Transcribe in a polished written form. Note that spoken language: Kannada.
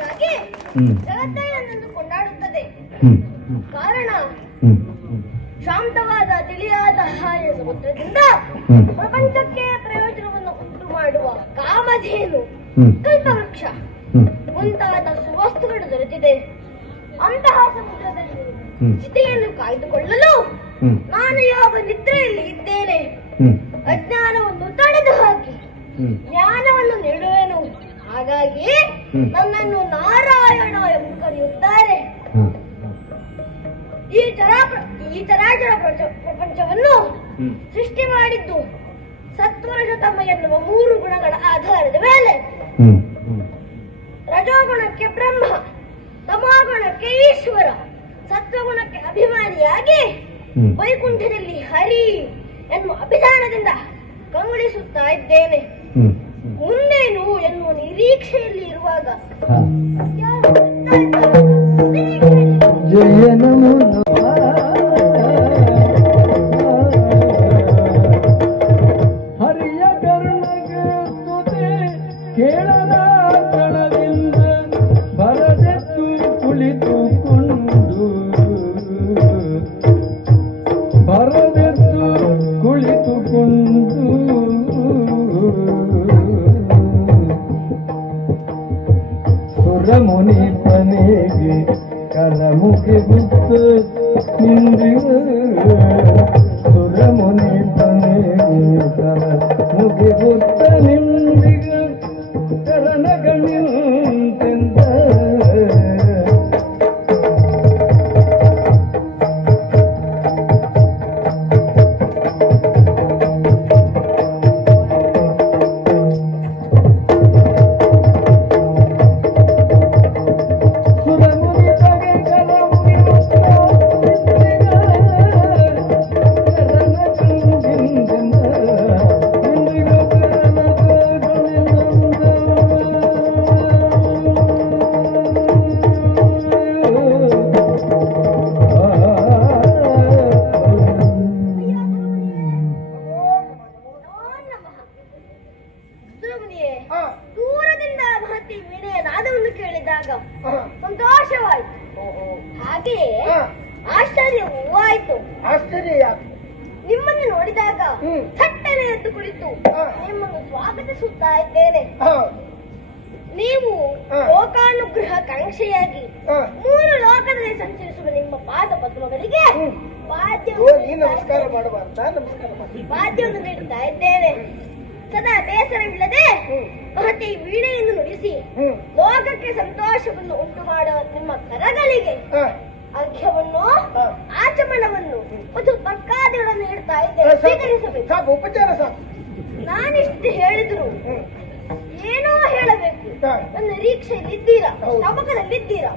ಅದಕ್ಕಾಗಿ ಜಗತ್ತೇ ನನ್ನನ್ನು ಕೊಂಡಾಡುತ್ತದೆ. ಕಾರಣ ಶಾಂತವಾದ ತಿಳಿಯಾದ ಹಾಯ ಸಮುದ್ರದಿಂದ ಪ್ರಪಂಚಕ್ಕೆ ಪ್ರಯೋಜನವನ್ನು ಉಂಟು ಮಾಡುವ ಕಾಮಧೇನು, ಕಲ್ಪವೃಕ್ಷ ಮುಂತಾದ ಸುವಸ್ತುಗಳು ದೊರೆತಿದೆ. ಅಂತಹ ಸಮುದ್ರದಲ್ಲಿ ಸ್ಥಿತಿಯನ್ನು ಕಾಯ್ದುಕೊಳ್ಳಲು ನಾನು ಯಾವ ನಿದ್ರೆಯಲ್ಲಿ ಇದ್ದೇನೆ. ಅಜ್ಞಾನವನ್ನು ತಡೆದು ಹಾಕಿ ಜ್ಞಾನವನ್ನು ನೀಡುವೆನು. ಹಾಗಾಗಿ ನನ್ನನ್ನು ನಾರಾಯಣ ಎಂದು ಕರೆಯುತ್ತಾರೆ. ಈ ಚರಾಚರ ಪ್ರಪಂಚವನ್ನು ಸೃಷ್ಟಿ ಮಾಡಿದ್ದು ಸತ್ವರಜತಮ ಎನ್ನುವ 3 ಗುಣಗಳ ಆಧಾರದ ಮೇಲೆ. ರಜೋಗುಣಕ್ಕೆ ಬ್ರಹ್ಮ, ತಮೋಗುಣಕ್ಕೆ ಈಶ್ವರ, ಸತ್ವಗುಣಕ್ಕೆ ಅಭಿಮಾನಿಯಾಗಿ ವೈಕುಂಠದಲ್ಲಿ ಹರಿ ಎನ್ನುವ ಅಭಿಧಾನದಿಂದ ಕಂಗೊಳಿಸುತ್ತಾ ಇದ್ದೇನೆ. ಮುಂದೇನು ಎನ್ನುವ ನಿರೀಕ್ಷೆಯಲ್ಲಿ ಇರುವಾಗ ಹರಿಯ ಕರ್ಣಗೆ ಸ್ತುತಿ ಕೇಳದ ಕಣದಿಂದ ಬರದೆತ್ತು ಕುಳಿತುಕೊಂಡು ಸುರಮುನಿಪನೆಗೆ ಕಲಮುಖಿ ಬುದ್ಧ ನಿಂದಿಗ ಸುರಮುನಿಪನೆಗೆ ಕಲಮುಖಿ ಬುದ್ಧ ನಿಂದಿಗ ಕರನಗಣಿಂತೆಂದ ದೂರದಿಂದ ಮಹತಿ ವೀಣೆಯ ನಾದವನ್ನು ಕೇಳಿದಾಗ ಸಂತೋಷವಾಯಿತು. ಹಾಗೆಯೇ ಆಶ್ಚರ್ಯವೂ ಆಯಿತು. ನಿಮ್ಮನ್ನು ನೋಡಿದಾಗ ಥಟ್ಟನೆ ಎದ್ದು ಕುಳಿತು ನಿಮ್ಮನ್ನು ಸ್ವಾಗತಿಸುತ್ತಾ ಇದ್ದೇನೆ. ನೀವು ಲೋಕಾನುಗ್ರಹ ಕಾಂಕ್ಷೆಯಾಗಿ 3 ಲೋಕದಲ್ಲಿ ಸಂಚರಿಸುವ ನಿಮ್ಮ ಪಾದ ಪದ್ಮಗಳಿಗೆ ವಾದ್ಯವನ್ನು ನೀಡುತ್ತಾ ಇದ್ದೇನೆ. ಸದಾ ಬೇಸರವಿಲ್ಲದೆ ಮಹತಿ ವೀಣೆಯನ್ನು ನುಡಿಸಿ ಲೋಕಕ್ಕೆ ಸಂತೋಷವನ್ನು ಉಂಟು ಮಾಡುವ ನಿಮ್ಮ ಕರಗಳಿಗೆ ಅರ್ಘ್ಯವನ್ನು, ಆಚಮನವನ್ನು ಮತ್ತು ತರ್ಕಾದಿಗಳನ್ನು ನೀಡುತ್ತಾ ಇದ್ದೇನೆ. ಸ್ವೀಕರಿಸಬೇಕು. ನಾನಿಷ್ಟು ಹೇಳಿದ್ರು ಏನೋ ಹೇಳಬೇಕು. ನನ್ನ ನಿರೀಕ್ಷೆಯಲ್ಲಿದ್ದೀರಾ, ತಮಕದಲ್ಲಿದ್ದೀರಾ.